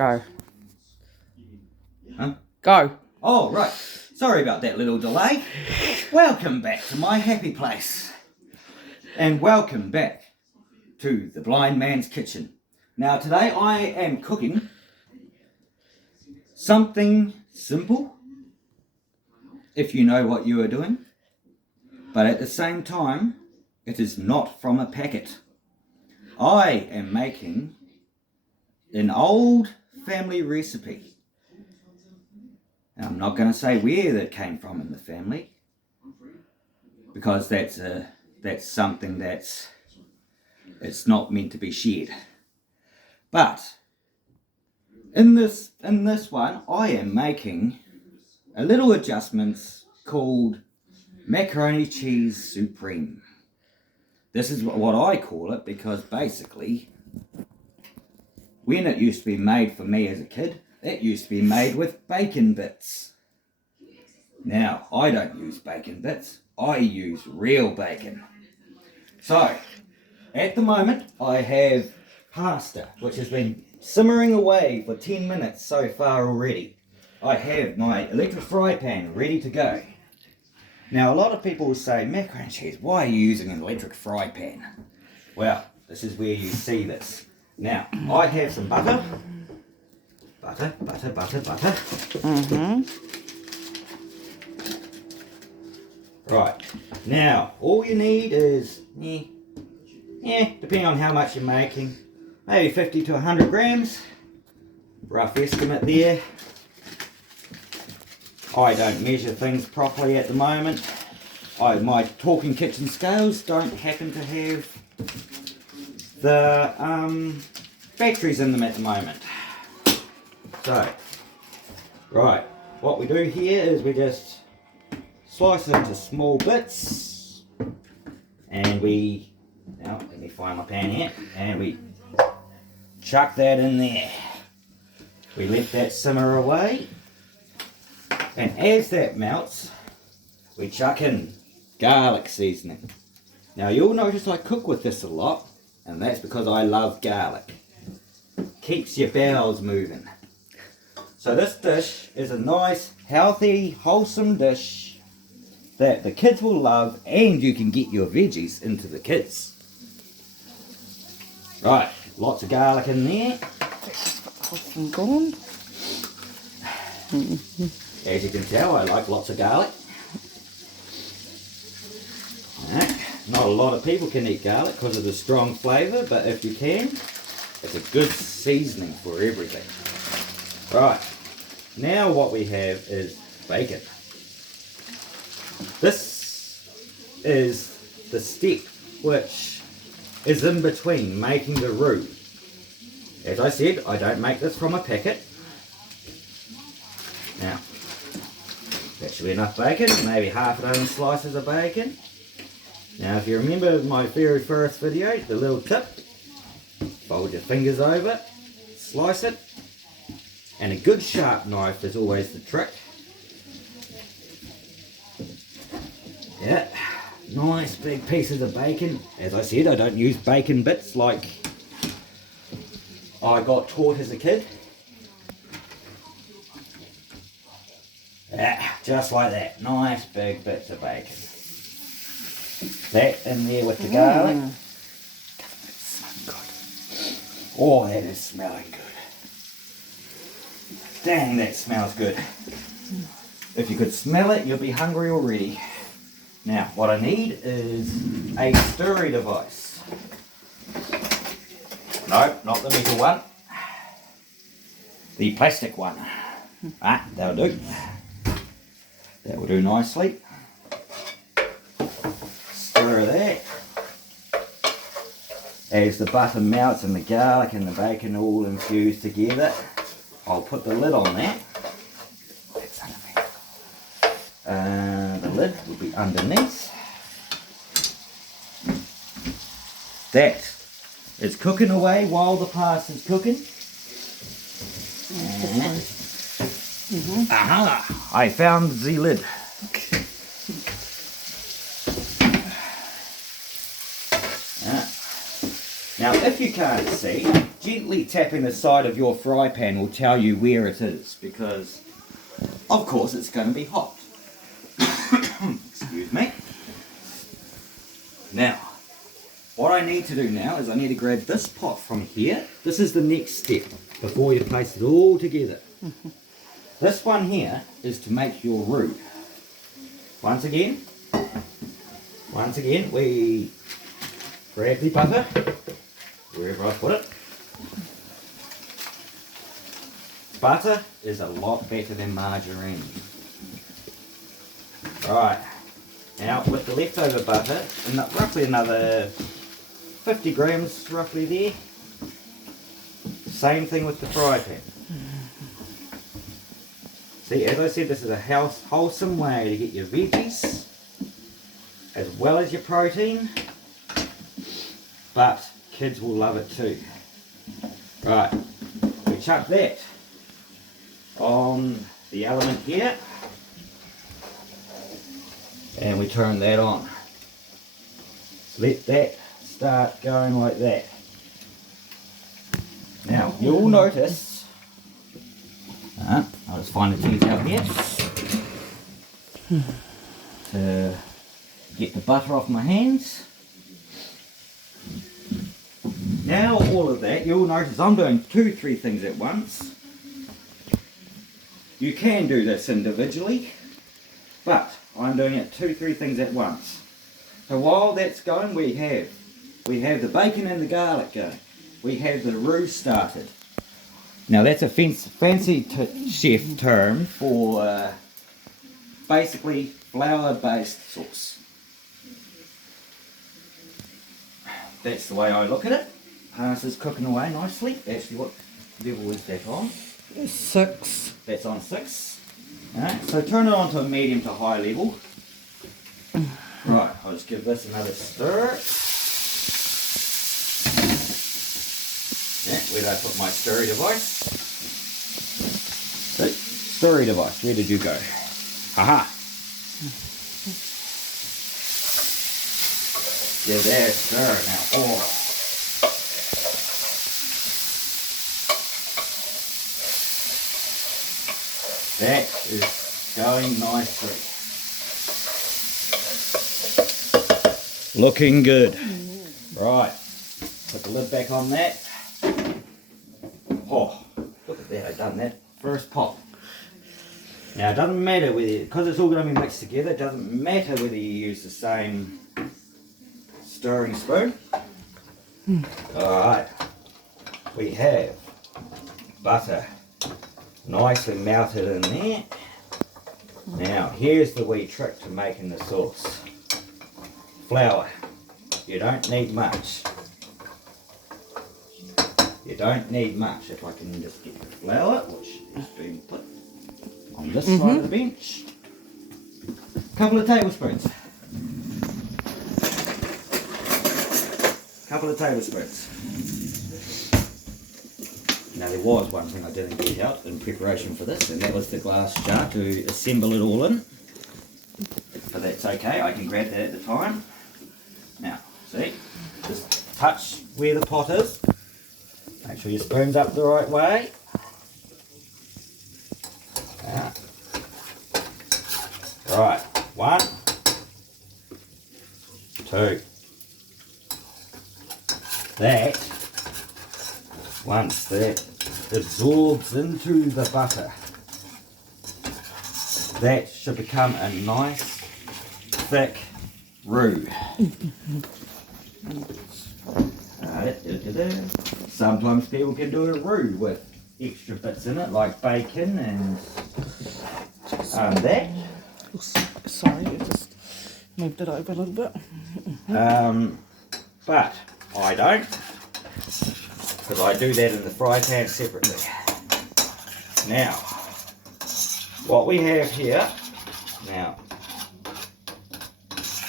Go. Huh? Go. Oh, right. Sorry about that little delay. Welcome back to my happy place. And welcome back to the Blind Man's Kitchen. Now today I am cooking something simple, if you know what you are doing, but at the same time, it is not from a packet. I am making an old family recipe. I'm not going to say where that came from in the family, because that's something that's it's not meant to be shared. But in this one, I am making a little adjustments called macaroni cheese supreme. This is what I call it because basically, when it used to be made for me as a kid, it used to be made with bacon bits. Now, I don't use bacon bits, I use real bacon. So, at the moment, I have pasta, which has been simmering away for 10 minutes so far already. I have my electric fry pan ready to go. Now, a lot of people will say, macaroni and cheese, why are you using an electric fry pan? Well, this is where you see this. Now, I have some butter. Butter. Mm-hmm. Right. Now, all you need is, depending on how much you're making, maybe 50 to 100 grams. Rough estimate there. I don't measure things properly at the moment. My talking kitchen scales don't happen to have the batteries in them at the moment. So, right, what we do here is we just slice it into small bits, and now let me find my pan here, and we chuck that in there. We let that simmer away, and as that melts, we chuck in garlic seasoning. Now you'll notice I cook with this a lot, and that's because I love garlic. Keeps your bowels moving. So this dish is a nice, healthy, wholesome dish that the kids will love, and you can get your veggies into the kids. Right, lots of garlic in there. Wholesome gone. As you can tell, I like lots of garlic. Not a lot of people can eat garlic because of the strong flavour, but if you can, it's a good seasoning for everything. Right, now what we have is bacon. This is the step which is in between making the roux. As I said, I don't make this from a packet. Now, that should be enough bacon, maybe half a dozen slices of bacon. Now if you remember my very first video, the little tip, fold your fingers over, slice it, and a good sharp knife is always the trick. Yeah, nice big pieces of bacon. As I said, I don't use bacon bits like I got taught as a kid. Yeah, just like that, nice big bits of bacon. That in there with the garlic. Oh, that is smelling good. Dang, that smells good. If you could smell it, you'll be hungry already. Now, what I need is a stirring device. No, not the metal one. The plastic one. That'll do. That will do nicely. Stir that. As the butter melts and the garlic and the bacon all infused together, I'll put the lid on that. The lid will be underneath. That is cooking away while the pasta's cooking. Aha! I found the lid. Now, if you can't see, gently tapping the side of your fry pan will tell you where it is, because of course it's going to be hot. Excuse me. Now, what I need to do now is I need to grab this pot from here. This is the next step before you place it all together. This one here is to make your roux. Once again, we grab the butter, wherever I put it. Butter is a lot better than margarine. Right, now with the leftover butter, and roughly another 50 grams roughly there. Same thing with the fry pan. See, as I said, this is a wholesome way to get your veggies as well as your protein, but kids will love it too. Right, we chuck that on the element here and we turn that on. So let that start going like that. Now you'll notice, I'll just find the teeth out here to get the butter off my hands. Now all of that, you'll notice I'm doing 2-3 things at once. You can do this individually, but I'm doing it 2-3 things at once. So while that's going, we have the bacon and the garlic going. We have the roux started. Now that's a fancy chef term for basically flour-based sauce. That's the way I look at it. This is cooking away nicely. Actually, what level is that on? 6. That's on 6. Alright, so turn it on to a medium to high level. Right, I'll just give this another stir. Yeah, where did I put my stirry device? So, stirry device, where did you go? Haha! Give that a stir now. Oh! That is going nicely. Looking good. Right, put the lid back on that. Oh, look at that, I've done that first pop. Now it doesn't matter whether, because it's all going to be mixed together, it doesn't matter whether you use the same stirring spoon. Alright, we have butter nicely melted in there. Now here's the wee trick to making the sauce. Flour. You don't need much. You don't need much. If I can just get the flour, which is being put on this side of the bench. A couple of tablespoons. Now there was one thing I didn't get out in preparation for this, and that was the glass jar to assemble it all in. But that's okay, I can grab that at the time. Now, see, just touch where the pot is. Make sure your spoon's up the right way. Right, 1, 2. That, once that absorbs into the butter, that should become a nice, thick roux. Sometimes people can do a roux with extra bits in it, like bacon and that. Sorry, I just moved it over a little bit. But I don't, because I do that in the fry pan separately. Now, what we have here, now,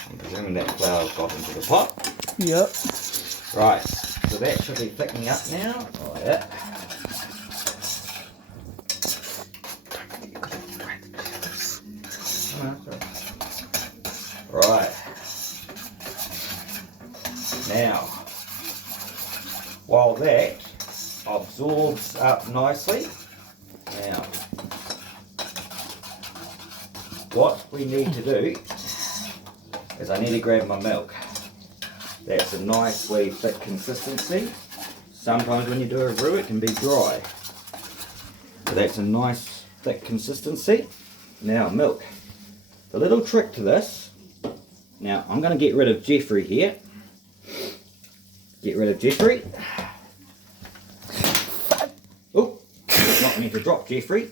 I'm presuming that flour got into the pot. Yep. Right, so that should be thickening up now. Oh yeah. Right. Now, while that absorbs up nicely. Now, what we need to do is I need to grab my milk. That's a nicely thick consistency. Sometimes when you do a roux it can be dry. So that's a nice thick consistency. Now milk. The little trick to this, now I'm going to get rid of Jeffrey here. Get rid of Jeffrey. Oh, not meant to drop Jeffrey.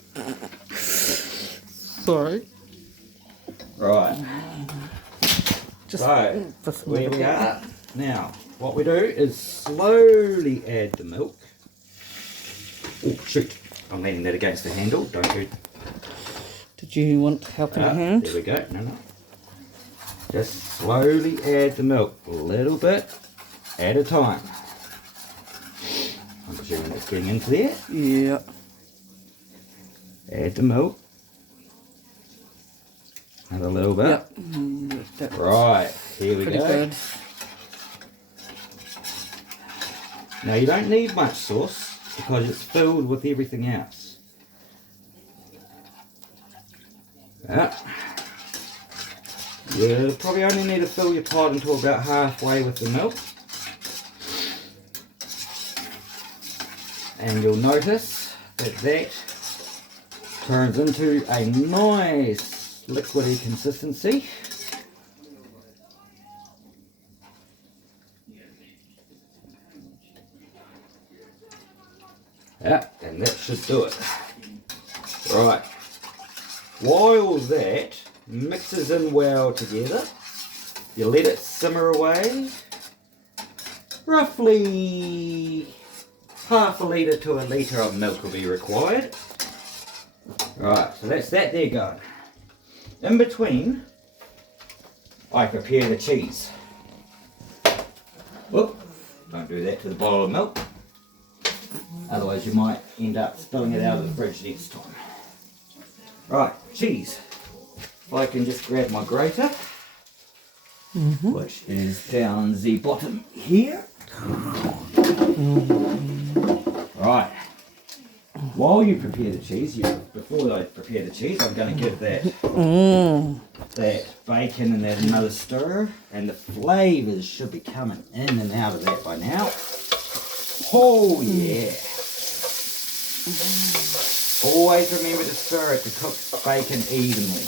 Sorry. Right. Just So, where we are. Now, what we do is slowly add the milk. Oh, shoot. I'm leaning that against the handle. Don't you? Did you want help in your hand? There we go. No. Just slowly add the milk. A little bit at a time. I'm presuming it's getting into there. Yeah. Add the milk. Another little bit. Yep. Right, here we Pretty go. good. Now you don't need much sauce because it's filled with everything else. Yeah. You probably only need to fill your pot until about halfway with the milk. And you'll notice that that turns into a nice liquidy consistency. Yeah, and that should do it. Right. While that mixes in well together, you let it simmer away. Roughly half a litre to a litre of milk will be required. Right, so that's that there going. In between, I prepare the cheese. Whoop, don't do that to the bottle of milk. Otherwise you might end up spilling it out of the fridge next time. Right, cheese. If I can just grab my grater, which is down the bottom here. Right. While you prepare the cheese, before I prepare the cheese, I'm going to give that bacon and that another stir, and the flavours should be coming in and out of that by now. Oh yeah! Always remember to stir it to cook bacon evenly.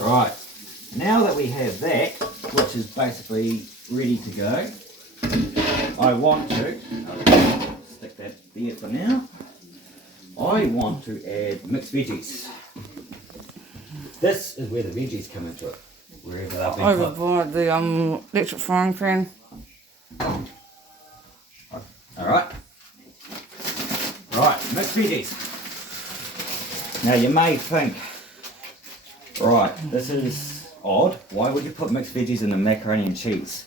Right, now that we have that, which is basically ready to go, I want to, stick that there for now, I want to add mixed veggies. This is where the veggies come into it, wherever they've been Over cooked. by the electric frying pan. Alright. Right, mixed veggies. Now you may think, right, this is odd. Why would you put mixed veggies in the macaroni and cheese?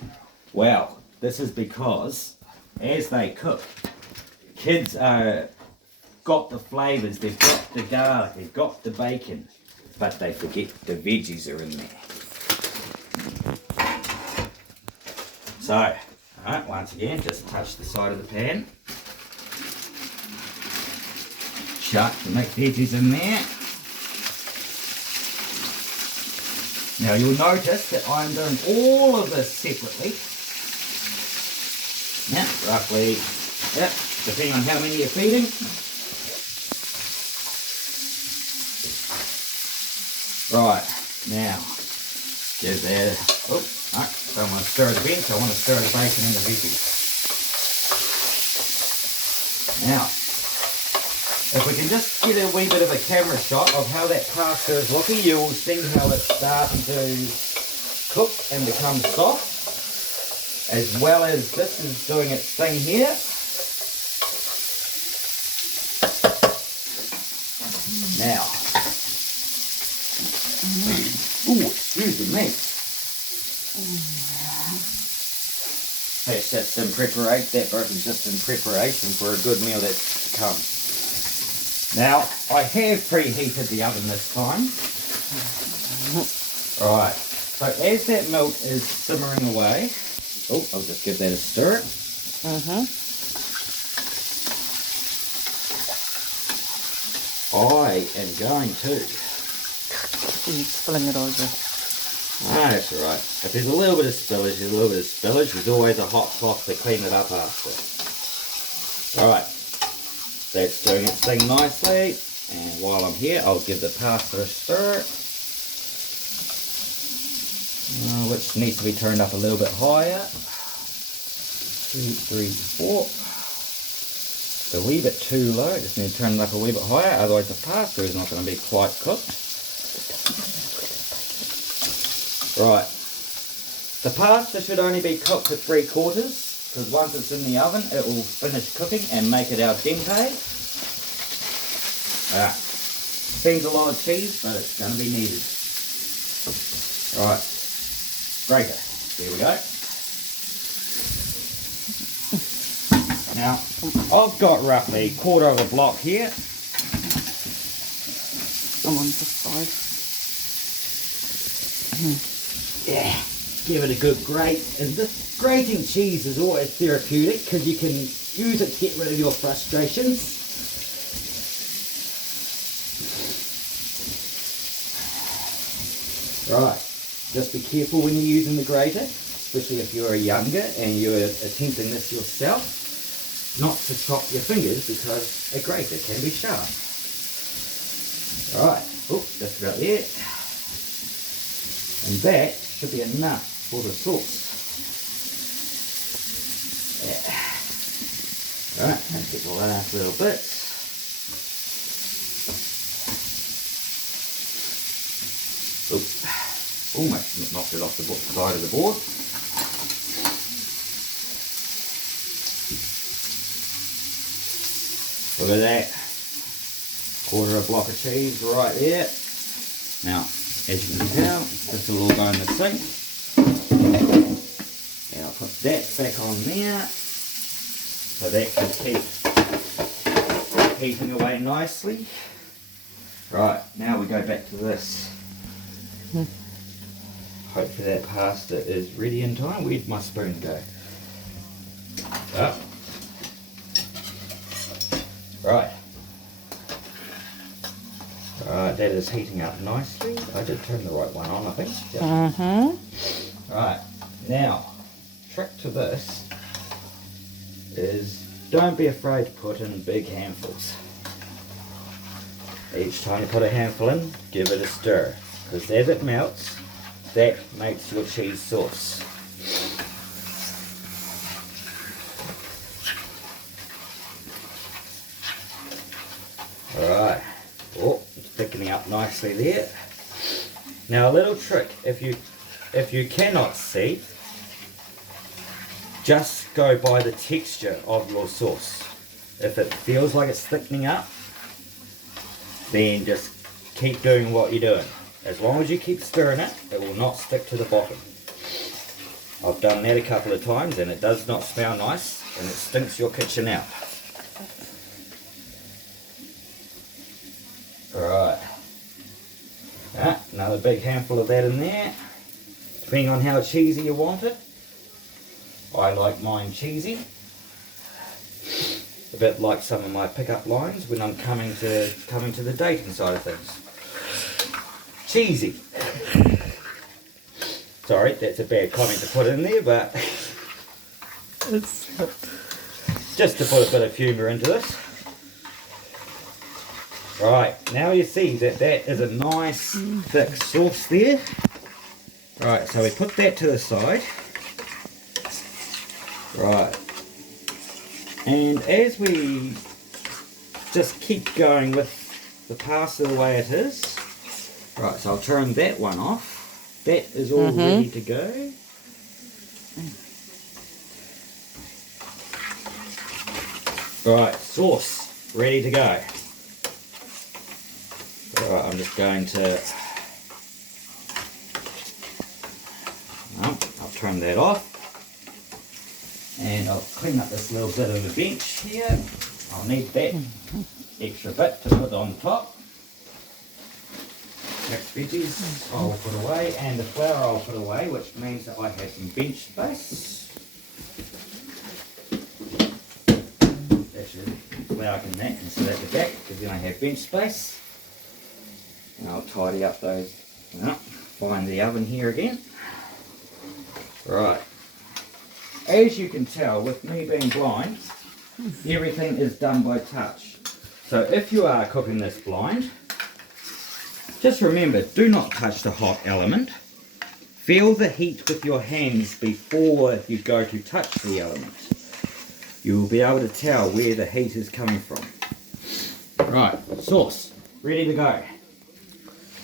Well, this is because as they cook, kids are got the flavours, they've got the garlic, they've got the bacon, but they forget the veggies are in there. So, alright, once again, just touch the side of the pan. Chuck the mixed veggies in there. Now you'll notice that I'm doing all of this separately. Yeah, roughly, yeah, depending on how many you're feeding. Right, now, give that, oh, no, don't want to stir it again, so I want to stir the bacon and the veggies. Now, if we can just get a wee bit of a camera shot of how that pasta is looking, you'll see how it's starting to cook and become soft, as well as this is doing its thing here. Now, ooh, excuse me. That's just in preparation. That burp is just in preparation for a good meal that's to come. Now, I have preheated the oven this time. Right, So as that milk is simmering away, oh, I'll just give that a stir. I am going to. He's spilling it over. Ah, that's alright. If there's a little bit of spillage, there's always a hot cloth to clean it up after. Alright, that's doing its thing nicely, and while I'm here I'll give the pasta a stir, which needs to be turned up a little bit higher. 2, 3, 4. It's a wee bit too low, just need to turn it up a wee bit higher, otherwise the pasta is not going to be quite cooked. Right, the pasta should only be cooked to 3/4, because once it's in the oven it will finish cooking and make it al dente. Seems a lot of cheese, but it's going to be needed. Right, grater, there we go. Now, I've got roughly 1/4 of a block here. I'm on this side. Yeah, give it a good grate. And this grating cheese is always therapeutic because you can use it to get rid of your frustrations. Right, just be careful when you're using the grater, especially if you're younger and you're attempting this yourself. Not to chop your fingers because a grater can be sharp. Right, oh, just about there. And that should be enough for the sauce. Yeah. Right, let's get the last little bits. Oops, almost knocked it off the side of the board. Look at that, 1/4 of a block of cheese right there. Now, as you can tell, this will all go in the sink. And I'll put that back on there, so that can keep heating away nicely. Right, now we go back to this. Hopefully that pasta is ready in time. Where'd my spoon go? Oh. Right. Right, that is heating up nicely. I did turn the right one on, I think. Yep. Right, now, trick to this is don't be afraid to put in big handfuls. Each time you put a handful in, give it a stir, because as it melts, that makes your cheese sauce. Alright, oh, it's thickening up nicely there. Now a little trick, if you cannot see, just go by the texture of your sauce. If it feels like it's thickening up, then just keep doing what you're doing. As long as you keep stirring it, it will not stick to the bottom. I've done that a couple of times and it does not smell nice and it stinks your kitchen out. Right, another big handful of that in there, depending on how cheesy you want it. I like mine cheesy, a bit like some of my pickup lines when I'm coming to the dating side of things. Cheesy. Sorry, that's a bad comment to put in there, but just to put a bit of humour into this. Right, now you see that is a nice thick sauce there. Right, so we put that to the side. Right, and as we just keep going with the pasta the way it is, right, so I'll turn that one off. That is all ready to go. Right, sauce ready to go. Right, I'm just going to, I'll turn that off. And I'll clean up this little bit of a bench here. I'll need that extra bit to put on top. picked veggies I'll put away, and the flour I'll put away, which means that I have some bench space. Actually, flour can sit at the back because then I have bench space. And I'll tidy up those. Find the oven here again. Right. As you can tell, with me being blind, everything is done by touch. So if you are cooking this blind, just remember, do not touch the hot element. Feel the heat with your hands before you go to touch the element. You will be able to tell where the heat is coming from. Right, sauce, ready to go.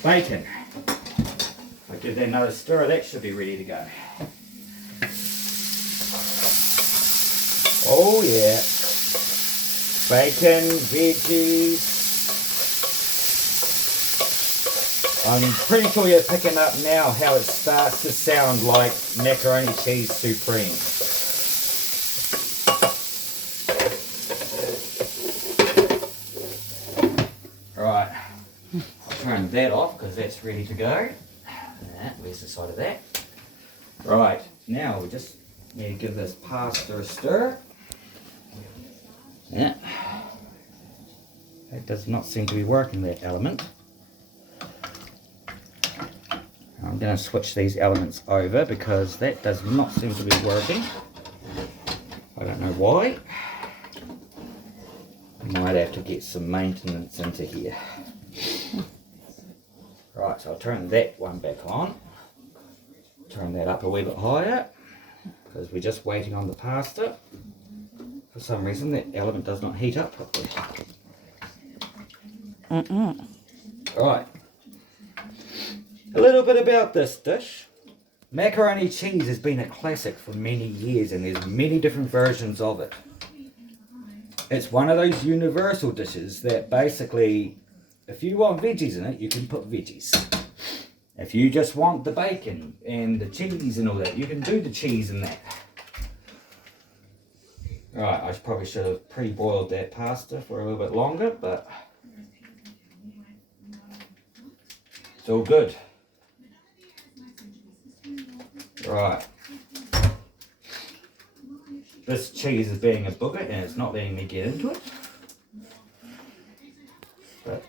Bacon. I'll give that another stir, that should be ready to go. Oh yeah. Bacon, veggies. I'm pretty sure you're picking up now how it starts to sound like macaroni cheese supreme. Right, I'll turn that off because that's ready to go. Where's the side of that? Right, now we just need to give this pasta a stir. Yeah. That does not seem to be working, that element. I'm going to switch these elements over because that does not seem to be working. I don't know why. Might have to get some maintenance into here. Right, so I'll turn that one back on. Turn that up a wee bit higher because we're just waiting on the pasta. For some reason that element does not heat up properly. Right. A little bit about this dish. Macaroni cheese has been a classic for many years and there's many different versions of it. It's one of those universal dishes that basically, if you want veggies in it, you can put veggies. If you just want the bacon and the cheese and all that, you can do the cheese in that. Right, I probably should have pre-boiled that pasta for a little bit longer, but it's all good. Right. This cheese is being a booger and it's not letting me get into it. But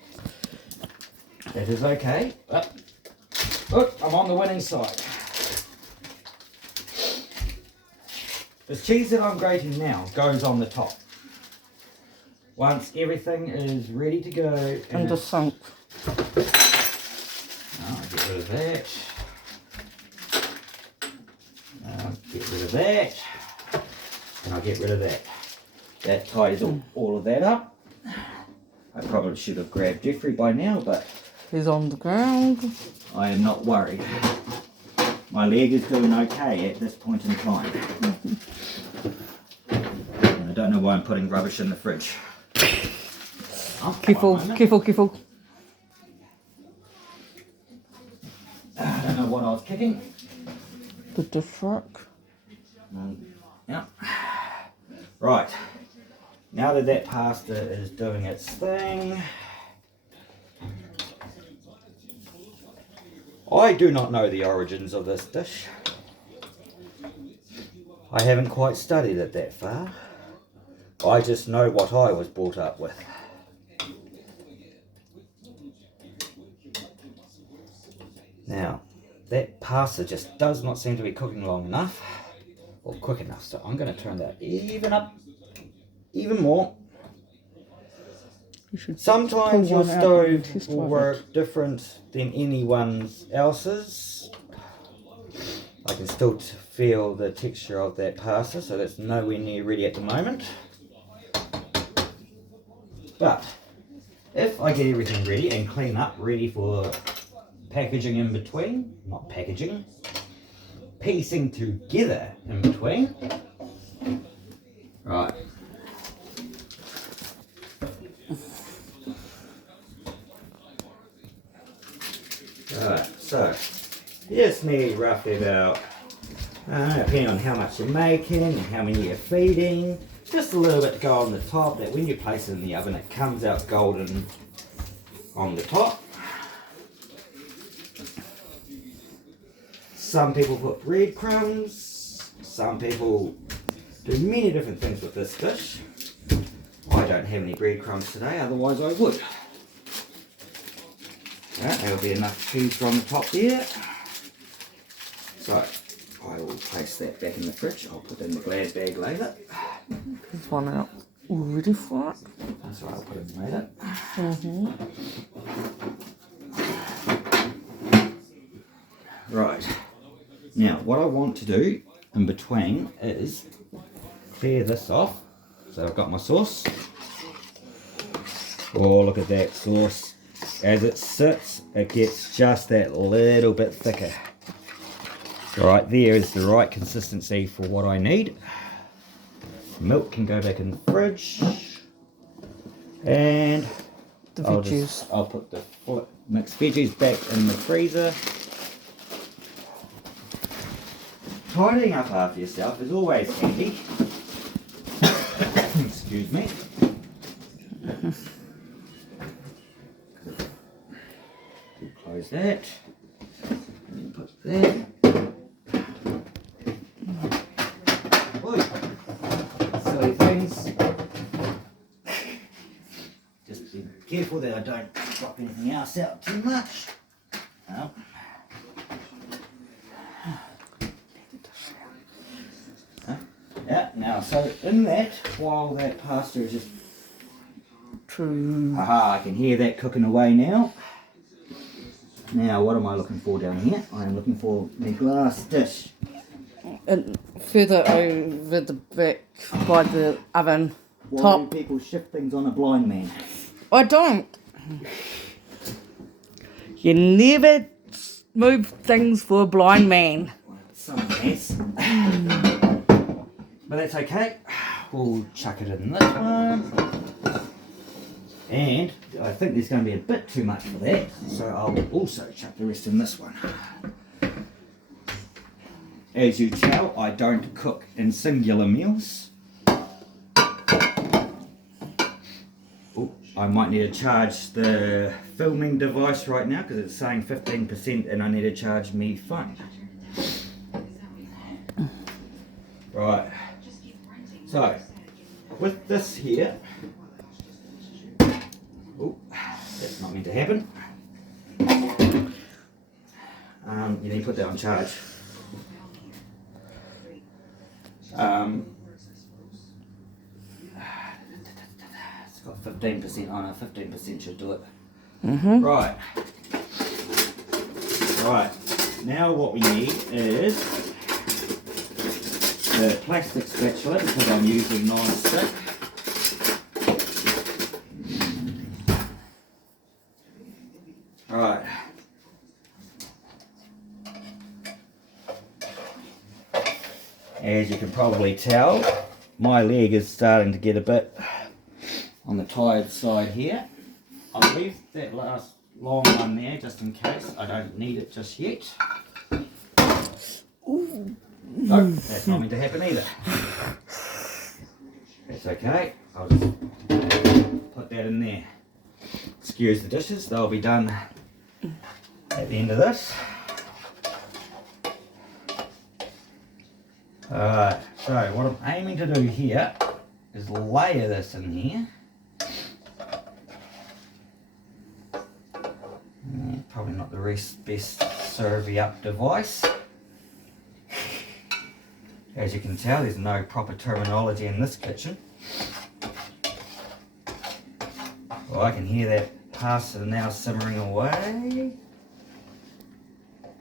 that is okay. But, look, I'm on the winning side. This cheese that I'm grating now goes on the top. Once everything is ready to go. And the sink. I'll get rid of that. I'll get rid of that. And I'll get rid of that. That ties all of that up. I probably should have grabbed Jeffrey by now, but He's on the ground. I am not worried. My leg is doing okay at this point in time. I don't know why I'm putting rubbish in the fridge. Oh, Careful, careful, careful. I don't know what I was kicking. The dish rack. Yeah. Right. Now that that pasta is doing its thing, I do not know the origins of this dish. I haven't quite studied it that far. I just know what I was brought up with. Now, that pasta just does not seem to be cooking long enough, or quick enough, so I'm going to turn that even more. Sometimes your stove will work different than anyone else's. I can still feel the texture of that pasta, so that's nowhere near ready at the moment. But if I get everything ready and clean up, ready for packaging in between, not packaging, piecing together in between. Right. Alright, so here's me roughly about, depending on how much you're making and how many you're feeding, just a little bit to go on the top, that when you place it in the oven it comes out golden on the top. Some people put breadcrumbs, some people do many different things with this dish. I don't have any breadcrumbs today, otherwise I would. That will be enough cheese from the top there. So I will place that back in the fridge. I'll put it in the glad bag later. There's one out already for it. That's right, I'll put it in later. Right. Now what I want to do in between is clear this off. So I've got my sauce. Oh, look at that sauce. As it sits, it gets just that little bit thicker. Right there is the right consistency for what I need. Milk can go back in the fridge. And The veggies. I'll put the mixed veggies back in the freezer. Tidying up after yourself is always handy. Excuse me. Close that. And then put that. Oi. Silly things. Just be careful that I don't drop anything else out too much. No. Yeah, now so in that, while that pasta is just... True. Aha, I can hear that cooking away now. Now what am I looking for down here? I am looking for the glass dish. And further over the back by the oven Why top. do people shift things on a blind man? I don't. You never move things for a blind man. Some mess. But that's okay. We'll chuck it in this one. And I think there's going to be a bit too much for that, so I'll also chuck the rest in this one. As you tell, I don't cook in singular meals. Ooh, I might need to charge the filming device right now because it's saying 15% and I need to charge me phone. Right. So, with this here, oh, that's not meant to happen. You need to put that on charge. It's got 15% on it, 15% should do it. Right. Right. Now what we need is the plastic spatula because I'm using non-stick. Right. As you can probably tell, my leg is starting to get a bit on the tired side here. I'll leave that last long one there just in case. I don't need it just yet. Ooh. No, that's not meant to happen either. That's okay. I'll just put that in there. Excuse the dishes, they'll be done at the end of this. Alright, so what I'm aiming to do here is layer this in here. Probably not the best serve up device. As you can tell, there's no proper terminology in this kitchen. Well, I can hear that pasta now simmering away.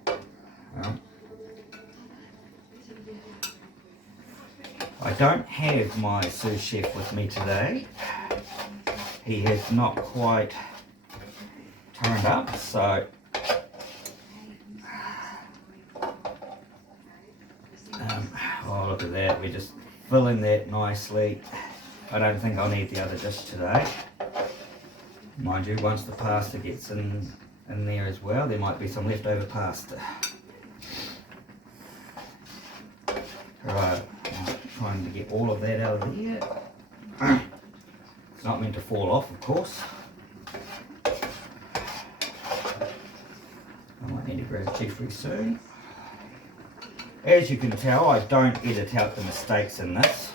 Well, I don't have my sous chef with me today. He has not quite turned up, so oh, look at that, we're just filling that nicely. I don't think I'll need the other dish today. Mind you, once the pasta gets in there as well, there might be some leftover pasta. Right, I'm trying to get all of that out of here. It's not meant to fall off, of course. I might need to grab tea free soon. As you can tell, I don't edit out the mistakes in this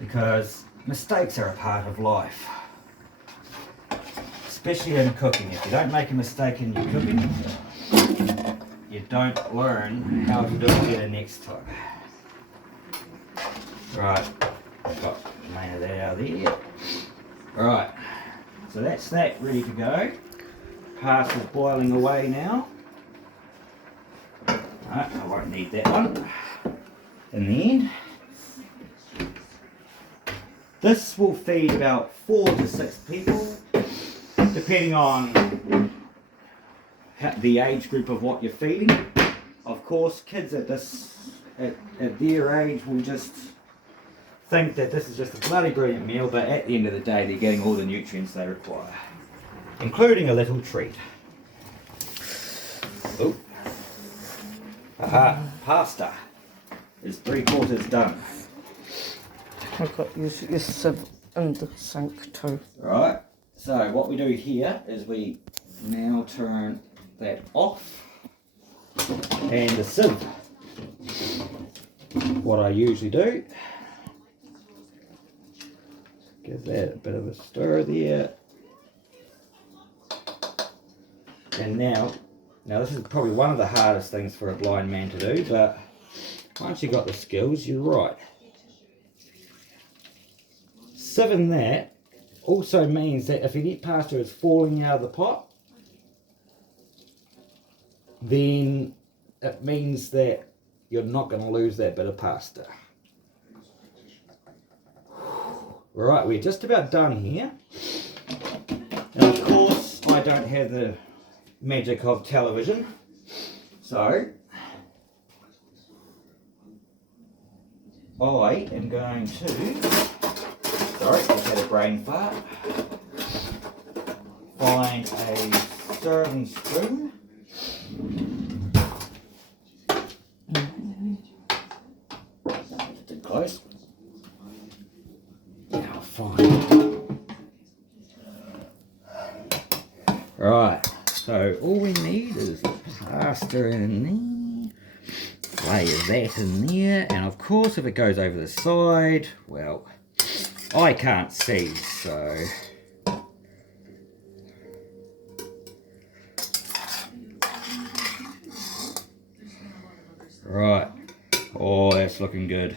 because mistakes are a part of life, especially in cooking. If you don't make a mistake in your cooking, you don't learn how to do it better next time. Right, got the main of that out of there. Right, so that's that ready to go. Pasta's boiling away now. Right, I won't need that one in the end. This will feed about 4 to 6 people, depending on the age group of what you're feeding. Of course, kids at their age will just think that this is just a bloody brilliant meal, but at the end of the day they're getting all the nutrients they require, including a little treat. Oh. Aha, pasta is 3/4 done. I've got your sieve in the sink too. Right, so what we do here is we now turn that off, and the sieve, what I usually do, give that a bit of a stir there, and now this is probably one of the hardest things for a blind man to do, but once you've got the skills, you're right. Sieving that also means that if any pasta is falling out of the pot, then it means that you're not going to lose that bit of pasta. Right, we're just about done here. And of course, I don't have the magic of television, so I am going to, sorry, just had a brain fart, find a serving spoon. Too close. Now find. Right, so all we need is the pasta in there, layer that in there, and of course if it goes over the side, well, I can't see, so right. Oh, that's looking good.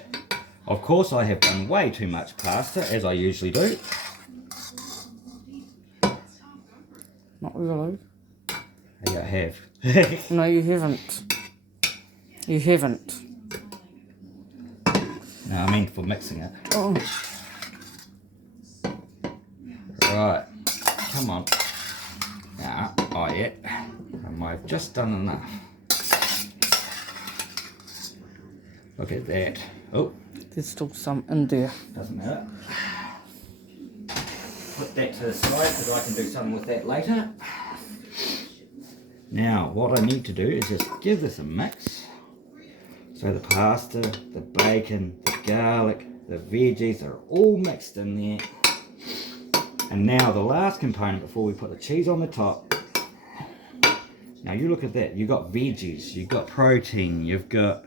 Of course I have done way too much pasta, as I usually do. Not really. Yeah, I have. No, you haven't. You haven't. No, I mean for mixing it. Oh. Right, come on. Nah, not yet. I've just done enough. Look at that. Oh, There's still some in there. doesn't matter. Put that to the side because I can do something with that later. Now, what I need to do is just give this a mix. So the pasta, the bacon, the garlic, the veggies are all mixed in there. And now the last component before we put the cheese on the top. Now you look at that, you've got veggies, you've got protein, you've got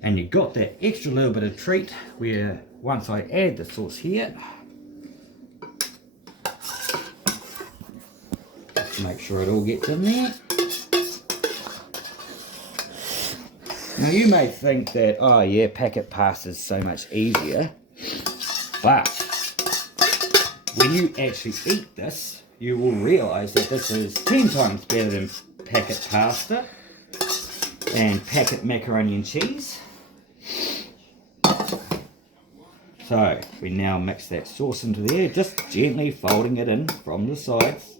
that extra little bit of treat where once I add the sauce here, just make sure it all gets in there. Now you may think that, oh yeah, packet pasta is so much easier, but when you actually eat this, you will realise that this is 10 times better than packet pasta and packet macaroni and cheese. So we now mix that sauce into there, just gently folding it in from the sides.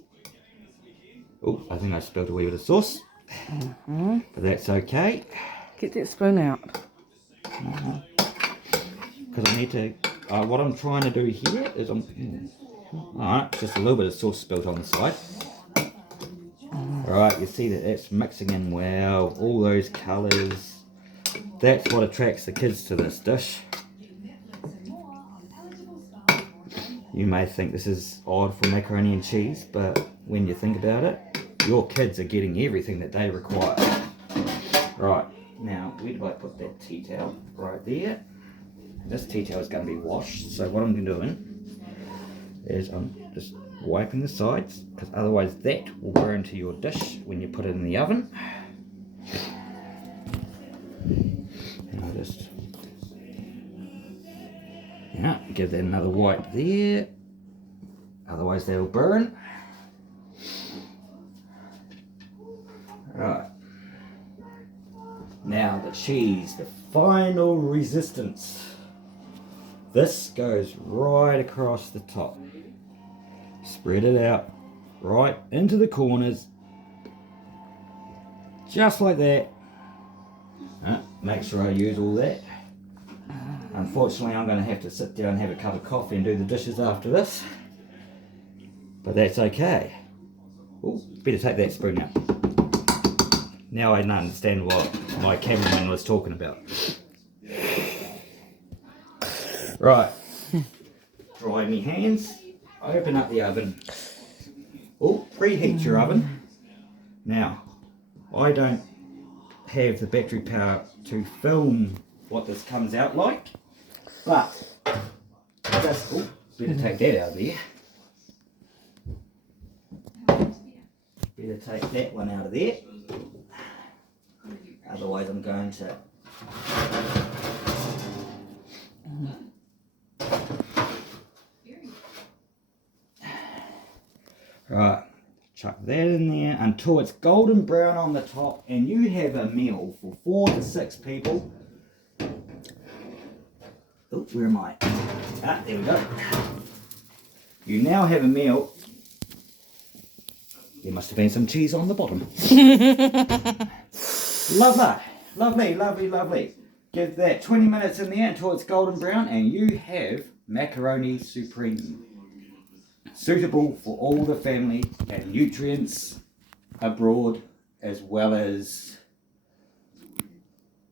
Oh, I think I spilled a wee bit of sauce, but that's okay. Get that spoon out. Because I need to, what I'm trying to do here is alright, just a little bit of sauce spilt on the side. Alright, you see that it's mixing in well, all those colours. That's what attracts the kids to this dish. You may think this is odd for macaroni and cheese, but when you think about it, your kids are getting everything that they require. Right, now where did I put that tea towel? Right there. This tea towel is going to be washed, so what I'm doing is I'm just wiping the sides, because otherwise that will burn to your dish when you put it in the oven. And I'll just give that another wipe there, otherwise they'll burn. Right, now the cheese, the final resistance. This goes right across the top. Spread it out right into the corners, just like that. Make sure I use all that. Unfortunately, I'm going to have to sit down and have a cup of coffee and do the dishes after this, but that's okay. Ooh, better take that spoon out. Now I understand what my cameraman was talking about. Right, dry me hands, open up the oven. Oh, preheat your oven. Now, I don't have the battery power to film what this comes out like, but just, better take that out of there. Better take that one out of there. Otherwise I'm going to right, chuck that in there until it's golden brown on the top, and you have a meal for 4 to 6 people. Oh, where am I? There we go. You now have a meal. There must have been some cheese on the bottom. Lovely, lovely, lovely, lovely. Give that 20 minutes in there until it's golden brown, and you have macaroni supreme. Suitable for all the family, and nutrients abroad, as well as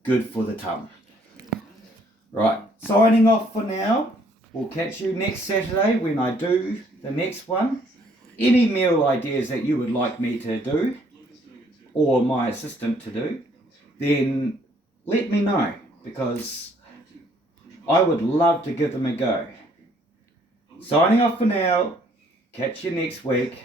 good for the tongue. Right, signing off for now. We'll catch you next Saturday when I do the next one. Any meal ideas that you would like me to do, or my assistant to do, then let me know, because I would love to give them a go. Signing off for now. Catch you next week.